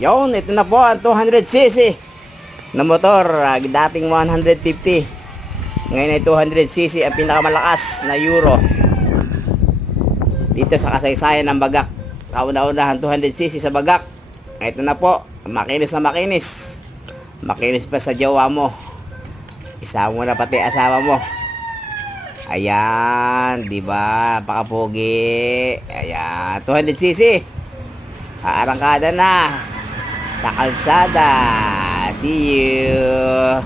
Yun, ito na po ang 200cc na motor. Dating 150. Ngayon ay 200cc ang pinakamalakas na Euro dito sa kasaysayan ng Bagak. Kauna-unahan 200cc sa Bagak. Ito na po, makinis na makinis. Makinis pa sa jowa mo. Isama mo na pati asawa mo. Ayan, di ba? Pakapogi. Ayan, 200cc. Aarangkada na sa kalsada. See you.